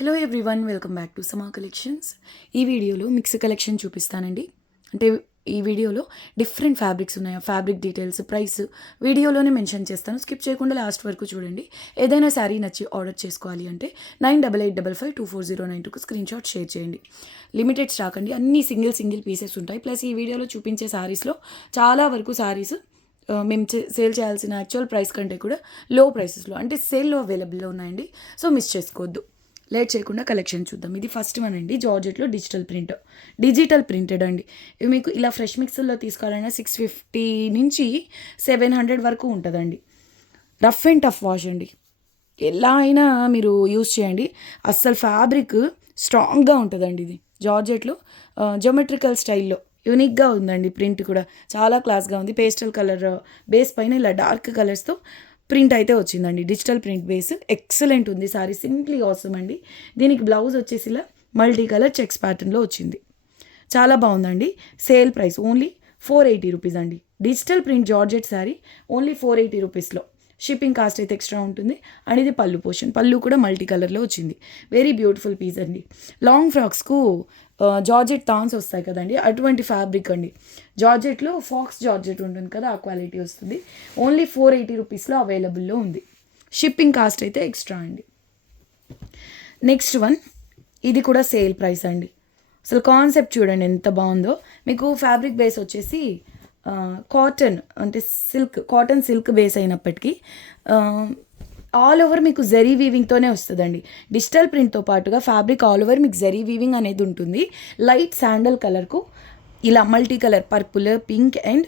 Hello everyone, welcome back to సమా collections. ఈ వీడియోలో మిక్స్ కలెక్షన్ చూపిస్తానండి. అంటే ఈ వీడియోలో డిఫరెంట్ ఫ్యాబ్రిక్స్ ఉన్నాయి. ఫ్యాబ్రిక్ డీటెయిల్స్, ప్రైస్ వీడియోలోనే మెన్షన్ చేస్తాను. స్కిప్ చేయకుండా లాస్ట్ వరకు చూడండి. ఏదైనా శారీ నచ్చి ఆర్డర్ చేసుకోవాలి అంటే 9885524092కు స్క్రీన్ షాట్ షేర్ చేయండి. లిమిటెడ్ స్టాక్ అండి, అన్ని సింగిల్ పీసెస్ ఉంటాయి. ప్లస్ ఈ వీడియోలో చూపించే శారీస్లో చాలా వరకు శారీస్ మేము సేల్ చేయాల్సిన యాక్చువల్ ప్రైస్ కంటే కూడా లో ప్రైసెస్లో అంటే సేల్లో అవైలబుల్లో ఉన్నాయండి. సో మిస్ చేసుకోవద్దు. లేట్ చేయకుండా కలెక్షన్ చూద్దాం. ఇది ఫస్ట్ వన్ అండి, జార్జెట్లో డిజిటల్ ప్రింటెడ్ అండి. ఇవి మీకు ఇలా ఫ్రెష్ మిక్సర్లో తీసుకోవాలన్నా 650 నుంచి 700 వరకు ఉంటుందండి. రఫ్ అండ్ టఫ్ వాష్ అండి, ఎలా అయినా మీరు యూస్ చేయండి. అస్సలు ఫ్యాబ్రిక్ స్ట్రాంగ్గా ఉంటుందండి. ఇది జార్జెట్లో జియోమెట్రికల్ స్టైల్లో యూనిక్గా ఉందండి. ప్రింట్ కూడా చాలా క్లాస్గా ఉంది. పేస్టల్ కలర్ బేస్ పైన ఇలా డార్క్ కలర్స్తో ప్రింట్ అయితే వచ్చిందండి. డిజిటల్ ప్రింట్ బేస్ ఎక్సలెంట్ ఉంది. సారీ సింప్లీ ఆసమ్ అండి. దీనికి బ్లౌజ్ వచ్చేసి ఇలా మల్టీ కలర్ చెక్స్ ప్యాటర్న్లో వచ్చింది. చాలా బాగుందండి. సేల్ ప్రైస్ ఓన్లీ 480 రూపీస్ అండి. Digital print georgette sari only 480 రూపీస్లో. షిప్పింగ్ కాస్ట్ అయితే ఎక్స్ట్రా ఉంటుంది. అండ్ ఇది పళ్ళు పోర్షన్, పళ్ళు కూడా మల్టీ కలర్లో వచ్చింది. వెరీ బ్యూటిఫుల్ పీస్ అండి. లాంగ్ ఫ్రాక్స్కు జార్జెట్ థాన్స్ వస్తాయి కదండి, అటువంటి ఫ్యాబ్రిక్ అండి. జార్జెట్లో ఫాక్స్ జార్జెట్ ఉంటుంది కదా, ఆ క్వాలిటీ వస్తుంది. ఓన్లీ 480 రూపీస్లో అవైలబుల్లో ఉంది. షిప్పింగ్ కాస్ట్ అయితే ఎక్స్ట్రా అండి. నెక్స్ట్ వన్, ఇది కూడా సేల్ ప్రైస్ అండి. అసలు కాన్సెప్ట్ చూడండి ఎంత బాగుందో. మీకు ఫ్యాబ్రిక్ బేస్ వచ్చేసి కాటన్ అంటే కాటన్ సిల్క్ బేస్ అయినప్పటికీ ఆల్ ఓవర్ మీకు జరీ వీవింగ్తోనే వస్తుందండి. డిజిటల్ ప్రింట్తో పాటుగా ఫ్యాబ్రిక్ ఆల్ ఓవర్ మీకు జరీ వీవింగ్ అనేది ఉంటుంది. లైట్ శాండల్ కలర్కు ఇలా multi colour purple, pink and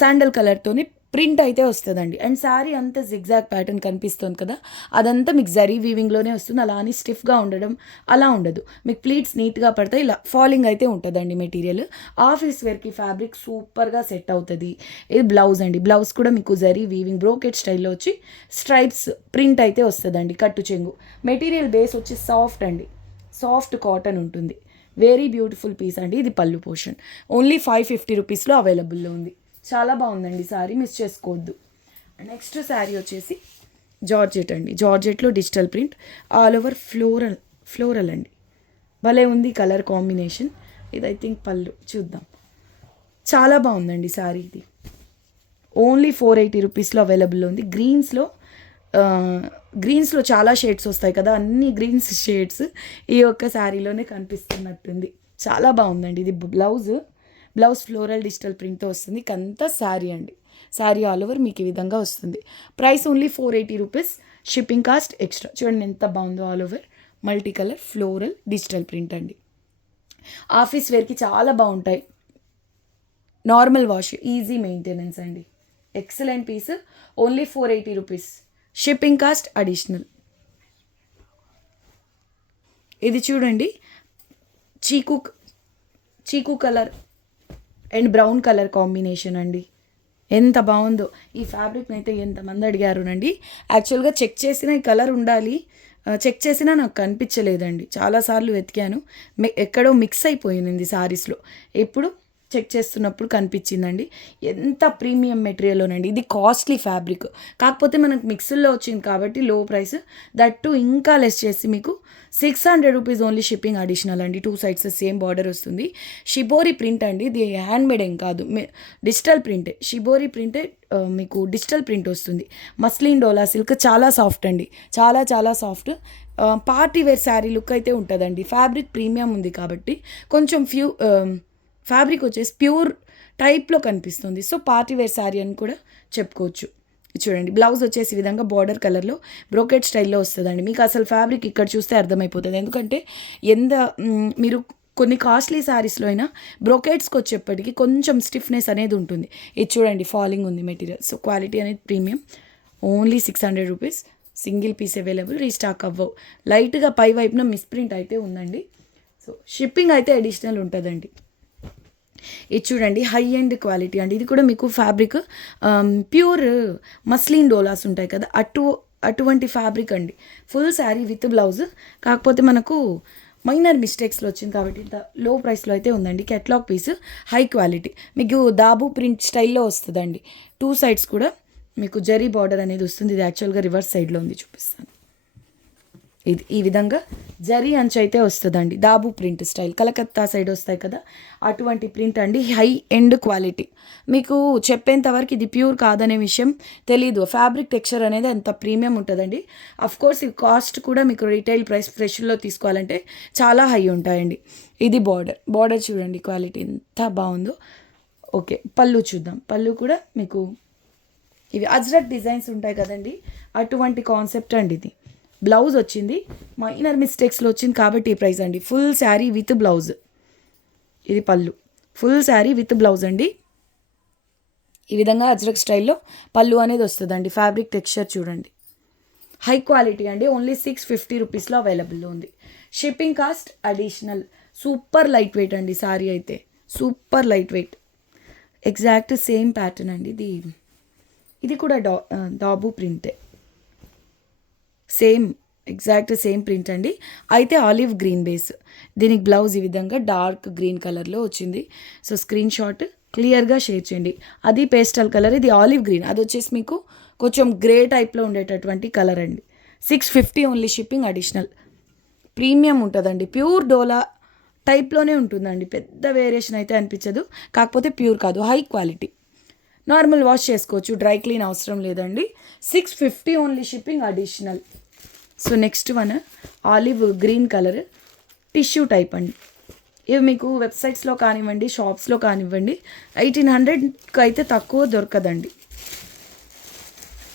sandal కలర్తోని ప్రింట్ అయితే వస్తుందండి. అండ్ శారీ అంతా జిగ్జాగ్ ప్యాటర్న్ కనిపిస్తుంది కదా, అదంతా మీకు జరీ వీవింగ్లోనే వస్తుంది. అలా అని స్టిఫ్గా ఉండడం అలా ఉండదు. మీకు ప్లీట్స్ నీట్గా పడతాయి. ఇలా ఫాలింగ్ అయితే ఉంటుందండి మెటీరియల్. ఆఫీస్ వేర్కి ఫ్యాబ్రిక్ సూపర్గా సెట్ అవుతుంది. ఇది బ్లౌజ్ అండి. బ్లౌజ్ కూడా మీకు జరీ వీవింగ్ బ్రోకెట్ స్టైల్లో వచ్చి స్ట్రైప్స్ ప్రింట్ అయితే వస్తుందండి. కట్టు చెంగు. మెటీరియల్ బేస్ వచ్చి సాఫ్ట్ అండి, సాఫ్ట్ కాటన్ ఉంటుంది. వెరీ బ్యూటిఫుల్ పీస్ అండి. ఇది పళ్ళు పోర్షన్ ఓన్లీ 550 రూపీస్లో అవైలబుల్లో ఉంది. చాలా బాగుందండి శారీ, మిస్ చేసుకోవద్దు. నెక్స్ట్ శారీ వచ్చేసి జార్జెట్ అండి. జార్జెట్లో digital print all over floral అండి. భలే ఉంది కలర్ కాంబినేషన్. ఇది ఐ థింక్ పళ్ళు చూద్దాం. చాలా బాగుందండి శారీ. ఇది ఓన్లీ 480 రూపీస్లో అవైలబుల్లో ఉంది. గ్రీన్స్లో చాలా షేడ్స్ వస్తాయి కదా, అన్ని గ్రీన్స్ షేడ్స్ ఈ ఒక్క శారీలోనే కనిపిస్తున్నట్టుంది. చాలా బాగుందండి. ఇది బ్లౌజ్ ఫ్లోరల్ డిజిటల్ ప్రింట్తో వస్తుంది. కంతా శారీ అండి. శారీ ఆల్ ఓవర్ మీకు ఈ విధంగా వస్తుంది. Price only 480 rupees. Shipping cost extra. చూడండి ఎంత బాగుందో. All over multi colour floral digital print అండి. ఆఫీస్ వేర్కి చాలా బాగుంటాయి. నార్మల్ వాష్, ఈజీ మెయింటెనెన్స్ అండి. Excellent piece. Only 480 rupees. Shipping cost additional. ఇది చూడండి, chikoo colour and brown colour combination అండి. ఎంత బాగుందో. ఈ ఫ్యాబ్రిక్ని అయితే ఎంతమంది అడిగారునండి. యాక్చువల్గా చెక్ చేసిన ఈ కలర్ ఉండాలి, చెక్ చేసినా నాకు కనిపించలేదండి. చాలాసార్లు వెతికాను, ఎక్కడో మిక్స్ అయిపోయింది శారీస్లో. ఎప్పుడు చెక్ చేస్తున్నప్పుడు కనిపించిందండి. ఎంత ప్రీమియం మెటీరియల్లోనండి. ఇది కాస్ట్లీ ఫ్యాబ్రిక్, కాకపోతే మనకు మిక్స్లో వచ్చింది కాబట్టి లో ప్రైస్. దట్టు ఇంకా లెస్ చేసి మీకు 600 రూపీస్ ఓన్లీ. షిప్పింగ్ అడిషనల్ అండి. 2 సైడ్స్ సేమ్ బార్డర్ వస్తుంది. షిబోరి ప్రింట్ అండి. ఇది హ్యాండ్మేడ్ ఏం కాదు, డిజిటల్ ప్రింటే. షిబోరి ప్రింటే మీకు డిజిటల్ ప్రింట్ వస్తుంది. మస్లిన్ డోలా సిల్క్ చాలా సాఫ్ట్ అండి, చాలా soft. Party wear sari look అయితే ఉంటుందండి. ఫ్యాబ్రిక్ ప్రీమియం ఉంది కాబట్టి కొంచెం ఫ్యాబ్రిక్ వచ్చేసి ప్యూర్ టైప్లో కనిపిస్తుంది. సో పార్టీ వేర్ శారీ అని కూడా చెప్పుకోవచ్చు. చూడండి, బ్లౌజ్ వచ్చేసి విధంగా బార్డర్ కలర్లో బ్రోకెట్ స్టైల్లో వస్తుందండి. మీకు అసలు ఫ్యాబ్రిక్ ఇక్కడ చూస్తే అర్థమైపోతుంది. ఎందుకంటే మీరు కొన్ని కాస్ట్లీ శారీస్లో అయినా బ్రోకెట్స్కి వచ్చేప్పటికి కొంచెం స్టిఫ్నెస్ అనేది ఉంటుంది. ఇది చూడండి, ఫాలింగ్ ఉంది మెటీరియల్. సో క్వాలిటీ అనేది premium. Only 600 rupees. Single piece available. Restock అవ్వవు. లైట్గా పై వైపున మిస్ప్రింట్ అయితే ఉందండి. సో షిప్పింగ్ అయితే అడిషనల్ ఉంటుందండి. ఇది చూడండి, హై ఎండ్ క్వాలిటీ అండి. ఇది కూడా మీకు ఫ్యాబ్రిక్ ప్యూర్ మస్లిన్ డోలాస్ ఉంటాయి కదా, అటువంటి ఫ్యాబ్రిక్ అండి. Full sari with blouse. కాకపోతే మనకు మైనర్ మిస్టేక్స్లో వచ్చింది కాబట్టి ఇంత లో ప్రైస్లో అయితే ఉందండి. Catalogue piece, high quality. మీకు దాబు ప్రింట్ స్టైల్లో వస్తుందండి. 2 సైడ్స్ కూడా మీకు జరీ బార్డర్ అనేది వస్తుంది. ఇది యాక్చువల్గా రివర్స్ సైడ్లో ఉంది, చూపిస్తాను. ఇది ఈ విధంగా జరీ అంచు అయితే వస్తుందండి. దాబు ప్రింట్ స్టైల్ కలకత్తా సైడ్ వస్తాయి కదా, అటువంటి ప్రింట్ అండి. High end quality. మీకు చెప్పేంత వరకు ఇది ప్యూర్ కాదనే విషయం తెలీదు. ఫ్యాబ్రిక్ టెక్స్చర్ అనేది అంత ప్రీమియం ఉంటుందండి. కోర్స్ ఈ కాస్ట్ కూడా మీకు రీటైల్ ప్రైస్ ఫ్రెష్లో తీసుకోవాలంటే చాలా హై ఉంటాయండి. ఇది బార్డర్ చూడండి క్వాలిటీ ఎంత బాగుందో. ఓకే, పళ్ళు చూద్దాం. పళ్ళు కూడా మీకు ఇవి అజ్రక్ డిజైన్స్ ఉంటాయి కదండి, అటువంటి కాన్సెప్ట్ అండి ఇది. బ్లౌజ్ వచ్చింది మైనర్ మిస్టేక్స్లో వచ్చింది కాబట్టి ఈ ప్రైస్ అండి. Full sari with blouse. ఇది పళ్ళు, ఫుల్ శారీ విత్ బ్లౌజ్ అండి. ఈ విధంగా అజ్రక్ స్టైల్లో పళ్ళు అనేది వస్తుందండి. ఫ్యాబ్రిక్ టెక్స్చర్ చూడండి, హై క్వాలిటీ అండి. ఓన్లీ 650 రూపీస్లో అవైలబుల్లో ఉంది. Shipping cost additional. Super light weight అండి శారీ అయితే, super light weight. Exact same pattern అండి ఇది కూడా దాబు ప్రింటే, సేమ్ ఎగ్జాక్ట్ సేమ్ ప్రింట్ అండి. అయితే ఆలివ్ గ్రీన్ బేస్. దీనికి బ్లౌజ్ ఈ విధంగా డార్క్ గ్రీన్ కలర్లో వచ్చింది. సో స్క్రీన్ షాట్ క్లియర్గా షేర్ చేయండి. అది పేస్టల్ కలర్, ఇది ఆలివ్ గ్రీన్. అది వచ్చేసి మీకు కొంచెం గ్రే టైప్లో ఉండేటటువంటి కలర్ అండి. 650 ఓన్లీ, షిప్పింగ్ అడిషనల్. ప్రీమియం ఉంటుందండి. ప్యూర్ డోలా టైప్లోనే ఉంటుందండి, పెద్ద వేరియేషన్ అయితే అనిపించదు. కాకపోతే ప్యూర్ కాదు, హై క్వాలిటీ. నార్మల్ వాష్ చేసుకోవచ్చు, డ్రై క్లీన్ అవసరం లేదండి. 650 only, shipping additional. So next one olive green colour tissue type అండి. ఇవి మీకు వెబ్సైట్స్లో కానివ్వండి, షాప్స్లో కానివ్వండి 1800కి అయితే తక్కువ దొరకదండి.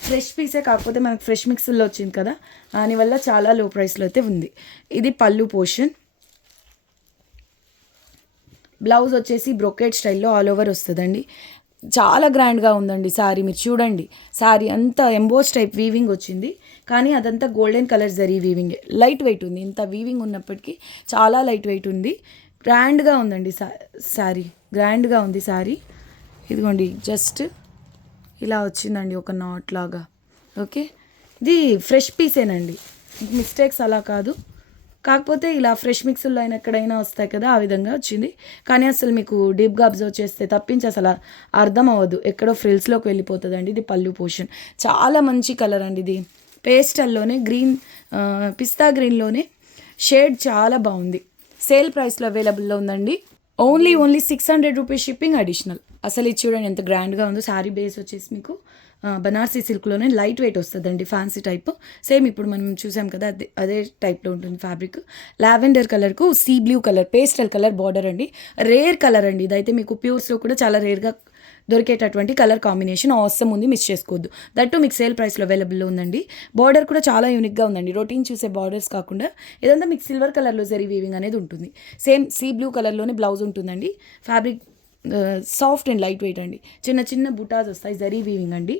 ఫ్రెష్ పీసే, కాకపోతే మనకు ఫ్రెష్ మిక్స్లో వచ్చింది కదా, దానివల్ల చాలా లో ప్రైస్లో అయితే ఉంది. ఇది పళ్ళు పోర్షన్. బ్లౌజ్ వచ్చేసి బ్రొకెట్ స్టైల్లో ఆల్ ఓవర్ వస్తుందండి. చాలా గ్రాండ్గా ఉందండి శారీ. మీరు చూడండి, శారీ అంతా ఎంబోస్ టైప్ వీవింగ్ వచ్చింది, కానీ అదంతా golden colour zari weaving. Light weight ఉంది. ఇంత వీవింగ్ ఉన్నప్పటికీ చాలా లైట్ వెయిట్ ఉంది. గ్రాండ్గా ఉందండి శారీ, గ్రాండ్గా ఉంది శారీ. ఇదిగోండి జస్ట్ ఇలా వచ్చిందండి ఒక నాట్ లాగా. ఓకే, ఇది ఫ్రెష్ పీసేనండి, మిస్టేక్స్ అలా కాదు. కాకపోతే ఇలా ఫ్రెష్ మిక్స్లో అయినా ఎక్కడైనా వస్తాయి కదా, ఆ విధంగా వచ్చింది. కానీ అసలు మీకు డీప్గా అబ్జర్వ్ చేస్తే తప్పించి అసలు అర్థం అవ్వదు, ఎక్కడో ఫ్రిల్స్లోకి వెళ్ళిపోతుందండి. ఇది పళ్ళు పోర్షన్. చాలా మంచి కలర్ అండి. ఇది పేస్టల్లోనే గ్రీన్, పిస్తా గ్రీన్లోనే షేడ్ చాలా బాగుంది. సేల్ ప్రైస్లో అవైలబుల్లో ఉందండి. Only 600 rupees, shipping additional. అసలు ఇది చూడండి ఎంత గ్రాండ్గా ఉందో. శారీ బేస్ వచ్చేసి మీకు బనారసీ సిల్క్లోనే లైట్ వెయిట్ వస్తుందండి, ఫ్యాన్సీ టైప్. సేమ్ ఇప్పుడు మనం చూసాం కదా, అదే టైప్లో ఉంటుంది ఫ్యాబ్రిక్. లావెండర్ కలర్కు sea blue colour, pastel colour border అండి. రేర్ కలర్ అండి ఇదైతే. మీకు ప్యూర్స్లో కూడా చాలా రేర్గా దొరికేటటువంటి కలర్ కాంబినేషన్. అవసరం ఉంది, మిస్ చేసుకోవద్దు. దట్టు మీకు సేల్ ప్రైస్లో అవైలబుల్లో ఉందండి. బార్డర్ కూడా చాలా యూనిక్గా ఉందండి. రొటీన్ చూసే బార్డర్స్ కాకుండా ఇదంతా మీకు సిల్వర్ కలర్లో జరీ వీవింగ్ అనేది ఉంటుంది. సేమ్ సీ బ్లూ కలర్లోనే బ్లౌజ్ ఉంటుందండి. Fabric soft and light weight అండి. చిన్న చిన్న బుటాస్ వస్తాయి, జరీ వీవింగ్ అండి,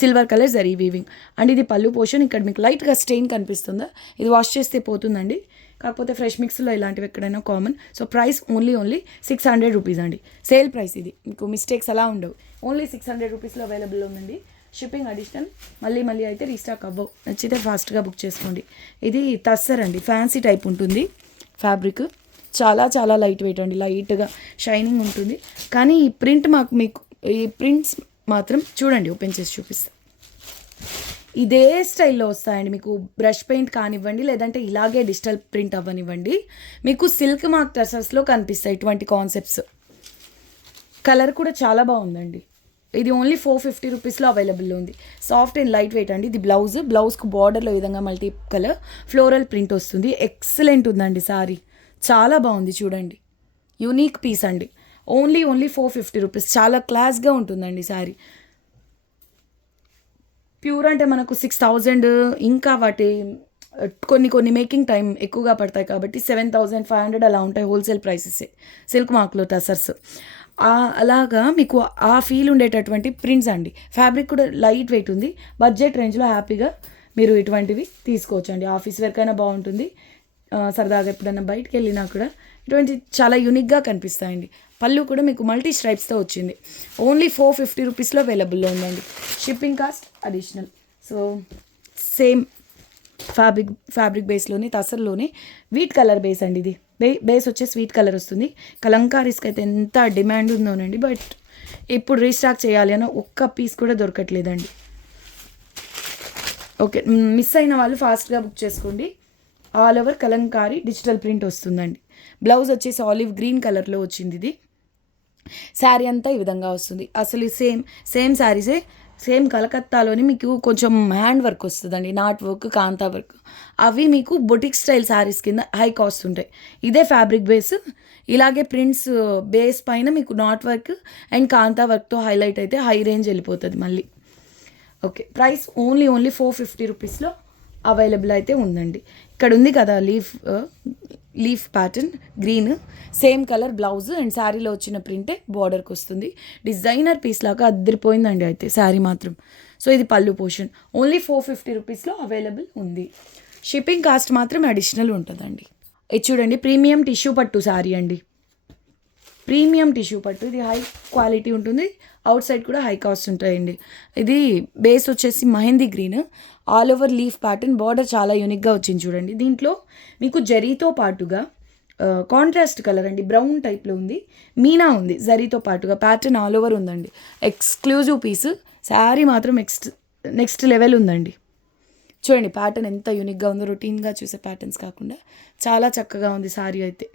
silver colour zari weaving. And ఇది పళ్ళు పోర్షన్. ఇక్కడ మీకు లైట్గా స్టెయిన్ కనిపిస్తుందా, ఇది వాష్ చేస్తే పోతుందండి. కాకపోతే ఫ్రెష్ మిక్స్లో ఇలాంటివి ఎక్కడైనా common. So price only 600 rupees అండి. సేల్ ప్రైస్ ఇది, మీకు మిస్టేక్స్ అలా ఉండవు. ఓన్లీ 600 రూపీస్లో అవైలబుల్లో ఉందండి. Shipping additional. మళ్ళీ అయితే రీస్టాక్ అవ్వవు. నచ్చితే ఫాస్ట్గా బుక్ చేసుకోండి. ఇది తస్సర్ అండి, ఫ్యాన్సీ టైప్ ఉంటుంది ఫ్యాబ్రిక్. చాలా లైట్ వెయిట్ అండి, లైట్గా షైనింగ్ ఉంటుంది. కానీ ఈ ప్రింట్ మీకు ఈ ప్రింట్స్ మాత్రం చూడండి, ఓపెన్ చేసి చూపిస్తాను. ఇదే స్టైల్లో వస్తాయండి మీకు. బ్రష్ పెయింట్ కానివ్వండి, లేదంటే ఇలాగే డిజిటల్ ప్రింట్ అవ్వనివ్వండి, మీకు సిల్క్ మార్క్ టసర్స్లో కనిపిస్తాయి ఇటువంటి కాన్సెప్ట్స్. కలర్ కూడా చాలా బాగుందండి. ఇది ఓన్లీ 450 రూపీస్లో అవైలబుల్లో ఉంది. సాఫ్ట్ అండ్ లైట్ వెయిట్ అండి. ఇది బ్లౌజ్కు బార్డర్లో విధంగా మల్టీ కలర్ ఫ్లోరల్ ప్రింట్ వస్తుంది. ఎక్సలెంట్ ఉందండి సారీ, చాలా బాగుంది చూడండి. యూనిక్ పీస్ అండి. Only 450 rupees. చాలా క్లాస్గా ఉంటుందండి శారీ. ప్యూర్ అంటే మనకు 6000, ఇంకా వాటి కొన్ని మేకింగ్ టైం ఎక్కువగా పడతాయి కాబట్టి 7500 అలా ఉంటాయి హోల్సేల్ ప్రైసెస్ సిల్క్ మార్క్లో టసర్స్. అలాగా మీకు ఆ ఫీల్ ఉండేటటువంటి ప్రింట్స్ అండి. ఫ్యాబ్రిక్ కూడా లైట్ వెయిట్ ఉంది. బడ్జెట్ రేంజ్లో హ్యాపీగా మీరు ఇటువంటివి తీసుకోవచ్చు అండి. ఆఫీస్ వరకైనా బాగుంటుంది, సరదాగా ఎప్పుడైనా బయటకు వెళ్ళినా కూడా ఇటువంటి చాలా యూనిక్గా కనిపిస్తాయండి. పళ్ళు కూడా మీకు మల్టీ స్ట్రైప్స్తో వచ్చింది. ఓన్లీ 450 రూపీస్లో అవైలబుల్లో ఉందండి. Shipping cost additional. So same fabric బేస్లోనే తసర్లోనే వీట్ కలర్ బేస్ అండి. ఇది బేస్ వచ్చే స్వీట్ కలర్ వస్తుంది. కలంకారీస్కి అయితే ఎంత డిమాండ్ ఉందోనండి, బట్ ఇప్పుడు రీస్టాక్ చేయాలి అన్న ఒక్క పీస్ కూడా దొరకట్లేదండి. ఓకే, మిస్ అయిన వాళ్ళు ఫాస్ట్గా బుక్ చేసుకోండి. All over Kalamkari digital print వస్తుందండి. బ్లౌజ్ వచ్చేసి ఆలివ్ గ్రీన్ కలర్లో వచ్చింది. ఇది శారీ అంతా ఈ విధంగా వస్తుంది. అసలు సేమ్ శారీసే, సేమ్ కలకత్తాలోని మీకు కొంచెం హ్యాండ్ వర్క్ వస్తుందండి, నాట్ వర్క్, కాంతా వర్క్. అవి మీకు బొటిక్ స్టైల్ శారీస్ కింద హై కాస్ట్ ఉంటాయి. ఇదే ఫ్యాబ్రిక్ బేస్, ఇలాగే ప్రింట్స్ బేస్ పైన మీకు నాట్ వర్క్ అండ్ కాంతా వర్క్తో హైలైట్ అయితే హై రేంజ్ వెళ్ళిపోతుంది మళ్ళీ. ఓకే, ప్రైస్ ఓన్లీ 450 రూపీస్లో అవైలబుల్ అయితే ఉందండి. ఇక్కడ ఉంది కదా leaf pattern green, same colour blouse and శారీలో వచ్చిన ప్రింటే బార్డర్కి వస్తుంది. డిజైనర్ పీస్ లాగా అద్దరిపోయిందండి అయితే శారీ మాత్రం. సో ఇది పళ్ళు పోర్షన్, ఓన్లీ 450 రూపీస్లో అవైలబుల్ ఉంది. షిప్పింగ్ కాస్ట్ మాత్రం అడిషనల్ ఉంటుందండి. ఇది చూడండి, ప్రీమియం టిష్యూ పట్టు శారీ అండి. ప్రీమియం టిష్యూ పట్టు, ఇది హై క్వాలిటీ ఉంటుంది, అవుట్ సైడ్ కూడా హై కాస్ట్ ఉంటాయండి. ఇది బేస్ వచ్చేసి mehndi green, all over leaf pattern, border చాలా యూనిక్గా వచ్చింది చూడండి. దీంట్లో మీకు జరీతో పాటుగా కాంట్రాస్ట్ కలర్ అండి, బ్రౌన్ టైప్లో ఉంది, మీనా ఉంది, జరీతో పాటుగా ప్యాటర్న్ ఆల్ ఓవర్ ఉందండి. ఎక్స్క్లూజివ్ పీస్, శారీ మాత్రం నెక్స్ట్ లెవెల్ ఉందండి. చూడండి ప్యాటర్న్ ఎంత యూనిక్గా ఉందో, రొటీన్గా చూసే ప్యాటర్న్స్ కాకుండా చాలా చక్కగా ఉంది శారీ అయితే.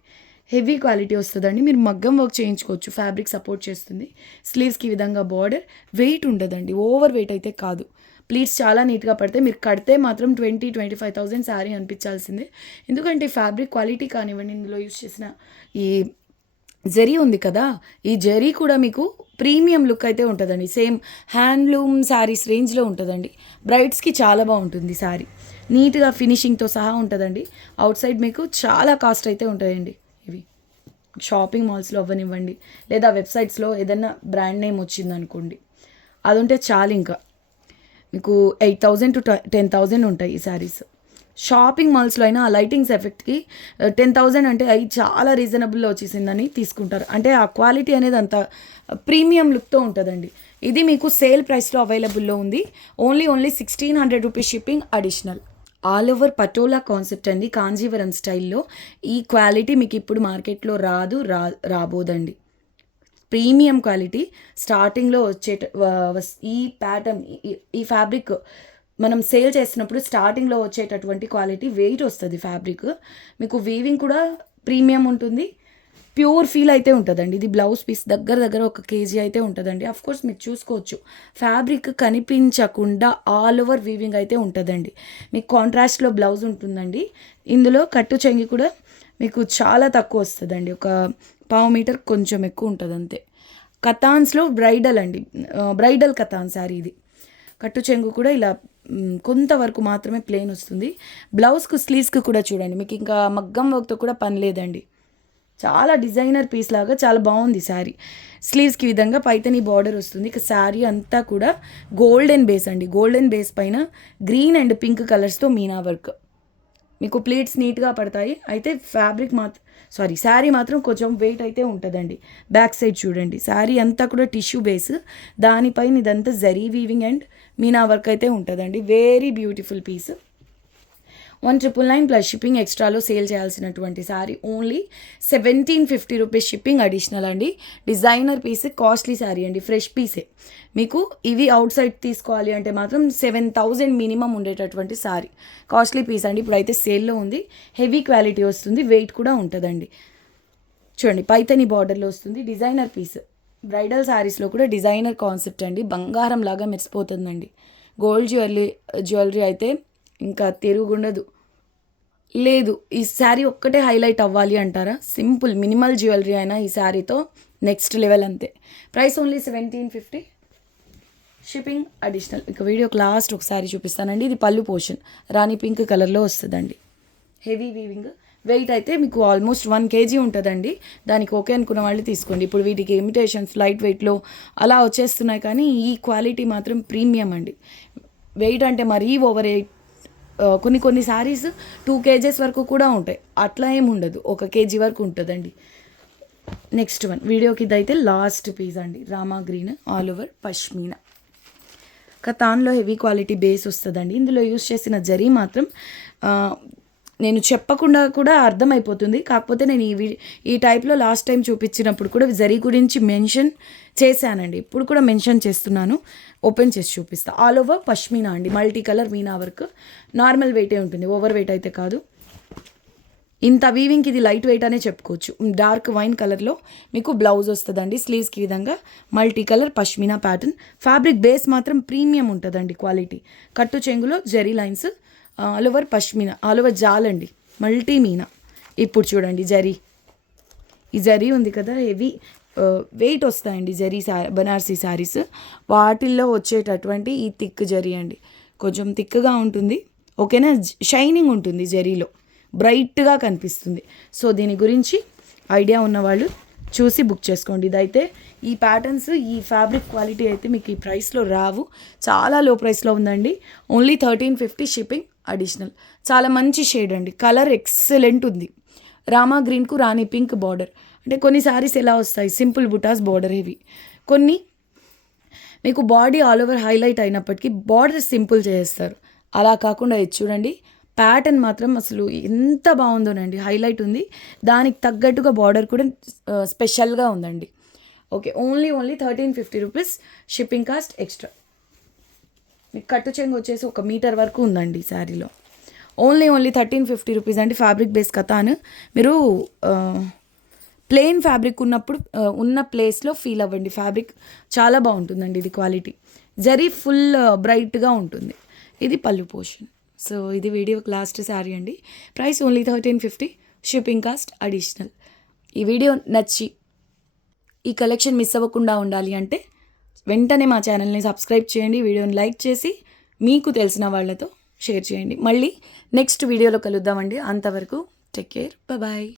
హెవీ క్వాలిటీ వస్తుందండి, మీరు మగ్గం వర్క్ చేయించుకోవచ్చు, ఫ్యాబ్రిక్ సపోర్ట్ చేస్తుంది. స్లీవ్స్కి ఈ విధంగా బార్డర్, వెయిట్ ఉండదండి, ఓవర్ వెయిట్ అయితే కాదు. ప్లీట్స్ చాలా నీట్గా పడితే, మీరు కడితే మాత్రం 20,000-25,000 శారీ అనిపించాల్సిందే. ఎందుకంటే ఫ్యాబ్రిక్ క్వాలిటీ కానివ్వండి, ఇందులో యూస్ చేసిన ఈ జరీ ఉంది కదా, ఈ జరీ కూడా మీకు ప్రీమియం లుక్ అయితే ఉంటుందండి. సేమ్ హ్యాండ్లూమ్ శారీస్ రేంజ్లో ఉంటుందండి. బ్రైడ్స్కి చాలా బాగుంటుంది శారీ, నీట్గా ఫినిషింగ్తో సహా ఉంటుందండి. అవుట్ సైడ్ మీకు చాలా కాస్ట్ అయితే ఉంటాయండి. ఇవి షాపింగ్ మాల్స్లో అవ్వనివ్వండి, లేదా వెబ్సైట్స్లో ఏదైనా బ్రాండ్ నేమ్ వచ్చిందనుకోండి, అది ఉంటే చాలు, ఇంకా మీకు 8,000 to 10,000 ఉంటాయి ఈ శారీస్. షాపింగ్ మాల్స్లో అయినా ఆ లైటింగ్స్ ఎఫెక్ట్కి 10,000 అంటే అవి చాలా రీజనబుల్లో వచ్చేసిందని తీసుకుంటారు. అంటే ఆ క్వాలిటీ అనేది అంత ప్రీమియం లుక్తో ఉంటుందండి. ఇది మీకు సేల్ ప్రైస్లో అవైలబుల్లో ఉంది. Only 1,600 rupees shipping additional. All over patola concept అండి, కాంజీవరం స్టైల్లో. ఈ క్వాలిటీ మీకు ఇప్పుడు మార్కెట్లో రాబోదండి. ప్రీమియం క్వాలిటీ స్టార్టింగ్లో ఈ ప్యాటర్న్, ఈ ఫ్యాబ్రిక్ మనం సేల్ చేసినప్పుడు స్టార్టింగ్లో వచ్చేటటువంటి క్వాలిటీ, వెయిట్ వస్తుంది ఫ్యాబ్రిక్. మీకు వీవింగ్ కూడా ప్రీమియం ఉంటుంది, ప్యూర్ ఫీల్ అయితే ఉంటుందండి. ఇది బ్లౌజ్ పీస్ దగ్గర 1 kg అయితే ఉంటుందండి. కోర్స్ మీరు చూసుకోవచ్చు, ఫ్యాబ్రిక్ కనిపించకుండా ఆల్ ఓవర్ వీవింగ్ అయితే ఉంటుందండి. మీకు కాంట్రాస్ట్లో బ్లౌజ్ ఉంటుందండి. ఇందులో కట్టు చెంగి కూడా మీకు చాలా తక్కువ వస్తుందండి, 1/4 మీటర్ కొంచెం ఎక్కువ ఉంటుంది అంతే. కతాన్స్లో బ్రైడల్ అండి, బ్రైడల్ కతాన్ శారీ ఇది. కట్టు చెంగు కూడా ఇలా కొంతవరకు మాత్రమే ప్లెయిన్ వస్తుంది. బ్లౌజ్కు స్లీవ్స్కి కూడా చూడండి, మీకు ఇంకా మగ్గం వర్క్తో కూడా పని లేదండి. చాలా డిజైనర్ పీస్ లాగా చాలా బాగుంది శారీ. స్లీవ్స్కి విధంగా పైతని బార్డర్ వస్తుంది. ఇక శారీ అంతా కూడా గోల్డెన్ బేస్ అండి, గోల్డెన్ బేస్ పైన గ్రీన్ అండ్ పింక్ కలర్స్తో మీనా వర్క్. మీకు ప్లీట్స్ నీట్గా పడతాయి. అయితే శారీ మాత్రం కొంచెం వెయిట్ అయితే ఉంటుందండి. బ్యాక్ సైడ్ చూడండి, శారీ అంతా కూడా టిష్యూ బేస్, దానిపైన ఇదంతా zari weaving and meena work అయితే ఉంటుందండి. Very beautiful piece. 1,999 plus shipping ఎక్స్ట్రాలో సేల్ చేయాల్సినటువంటి sari only 1,750 rupees shipping additional అండి. డిజైనర్ పీస్, కాస్ట్లీ శారీ అండి, ఫ్రెష్ పీసే. మీకు ఇవి అవుట్ సైడ్ తీసుకోవాలి అంటే మాత్రం 7,000 మినిమం ఉండేటటువంటి శారీ, కాస్ట్లీ పీస్ అండి. ఇప్పుడైతే సేల్లో ఉంది, హెవీ క్వాలిటీ వస్తుంది, వెయిట్ కూడా ఉంటుందండి. చూడండి పైతని బార్డర్లో వస్తుంది, డిజైనర్ పీస్. బ్రైడల్ శారీస్లో కూడా డిజైనర్ కాన్సెప్ట్ అండి, బంగారం లాగా మెరిసిపోతుందండి. గోల్డ్ జ్యువెలరీ అయితే ఇంకా తిరుగుండదు. లేదు ఈ శారీ ఒక్కటే హైలైట్ అవ్వాలి అంటారా, సింపుల్ మినిమల్ జ్యువెలరీ అయినా ఈ శారీతో నెక్స్ట్ లెవెల్ అంతే. Price only 1,750, shipping additional. ఇక వీడియోకి లాస్ట్ ఒకసారి చూపిస్తానండి. ఇది పళ్ళు పోర్షన్, రాణి పింక్ కలర్లో వస్తుందండి. హెవీ వీవింగ్, వెయిట్ అయితే మీకు ఆల్మోస్ట్ 1 kg ఉంటుందండి. దానికి ఓకే అనుకున్న వాళ్ళు తీసుకోండి. ఇప్పుడు వీటికి ఇమిటేషన్స్ లైట్ వెయిట్లో అలా వచ్చేస్తున్నాయి, కానీ ఈ క్వాలిటీ మాత్రం ప్రీమియం అండి. వెయిట్ అంటే మరీ ఓవర్ వెయిట్, కొన్ని శారీస్ 2 kgs వరకు కూడా ఉంటాయి, అట్లా ఏమి ఉండదు, 1 kg వరకు ఉంటుందండి. నెక్స్ట్ వన్ వీడియోకి ఇదైతే లాస్ట్ పీస్ అండి, rama green all over pashmina. కతాన్లో హెవీ క్వాలిటీ బేస్ వస్తుందండి. ఇందులో యూస్ చేసిన జరీ మాత్రం నేను చెప్పకుండా కూడా అర్థమైపోతుంది. కాకపోతే నేను ఈ టైప్లో లాస్ట్ టైం చూపించినప్పుడు కూడా జరీ గురించి మెన్షన్ చేశానండి, ఇప్పుడు కూడా మెన్షన్ చేస్తున్నాను. ఓపెన్ చేసి చూపిస్తా. ఆల్ ఓవర్ పష్మీనా అండి, multi colour meena work. Normal వెయిటే ఉంటుంది, ఓవర్ వెయిట్ అయితే కాదు. ఇంత వీవింగ్కి ఇది లైట్ వెయిట్ అనే చెప్పుకోవచ్చు. డార్క్ వైన్ కలర్లో మీకు బ్లౌజ్ వస్తుందండి. స్లీవ్స్కి విధంగా multi colour pashmina pattern. Fabric base మాత్రం ప్రీమియం ఉంటుందండి క్వాలిటీ. కట్టు చెంగులో zari lines, all over pashmina, all over జాలండి, మల్టీ మీనా. ఇప్పుడు చూడండి జరీ, ఈ జరీ ఉంది కదా హెవీ వెయిట్ వస్తాయండి జరీ బనారసీ శారీస్. వాటిల్లో వచ్చేటటువంటి ఈ థిక్ జరీ అండి, కొంచెం థిక్గా ఉంటుంది, ఓకేనా. షైనింగ్ ఉంటుంది జరీలో, బ్రైట్గా కనిపిస్తుంది. సో దీని గురించి ఐడియా ఉన్నవాళ్ళు చూసి బుక్ చేసుకోండి. ఇదైతే ఈ ప్యాటర్న్స్, ఈ ఫ్యాబ్రిక్ క్వాలిటీ అయితే మీకు ఈ ప్రైస్లో రావు. చాలా లో ప్రైస్లో ఉందండి. Only 1350 shipping additional. చాలా మంచి షేడ్ అండి, కలర్ ఎక్సలెంట్ ఉంది. రామా గ్రీన్కు రాణి పింక్ బార్డర్. అంటే కొన్ని శారీస్ ఎలా వస్తాయి, సింపుల్ బుటాస్ బార్డర్ ఇవి. కొన్ని మీకు బాడీ ఆల్ ఓవర్ హైలైట్ అయినప్పటికీ బార్డర్ సింపుల్ చేస్తారు. అలా కాకుండా ఇది చూడండి, ప్యాటర్న్ మాత్రం అసలు ఎంత బాగుందోనండి, హైలైట్ ఉంది. దానికి తగ్గట్టుగా బార్డర్ కూడా స్పెషల్గా ఉందండి. Okay, only 1350 rupees, shipping cost extra. మీకు కట్టు చెంగు వచ్చేసి 1 మీటర్ వరకు ఉందండి శారీలో. ఓన్లీ 1350 రూపీస్ అండి. ఫ్యాబ్రిక్ బేస్ కథాను మీరు ప్లెయిన్ ఫ్యాబ్రిక్ ఉన్నప్పుడు ఉన్న ప్లేస్లో ఫీల్ అవ్వండి. ఫ్యాబ్రిక్ చాలా బాగుంటుందండి, ఇది క్వాలిటీ. జరీ ఫుల్ బ్రైట్గా ఉంటుంది. ఇది పళ్ళు పోర్షన్. సో ఇది వీడియోకి లాస్ట్ శారీ అండి. Price only 1350, shipping cost additional. ఈ వీడియో నచ్చి ఈ కలెక్షన్ మిస్ అవ్వకుండా ఉండాలి అంటే వెంటనే మా ఛానల్ని సబ్స్క్రైబ్ చేయండి, వీడియోని లైక్ చేసి మీకు తెలిసిన వాళ్ళతో షేర్ చేయండి. మళ్ళీ నెక్స్ట్ వీడియోలో కలుద్దామండి. అంతవరకు టేక్ కేర్, బాయ్.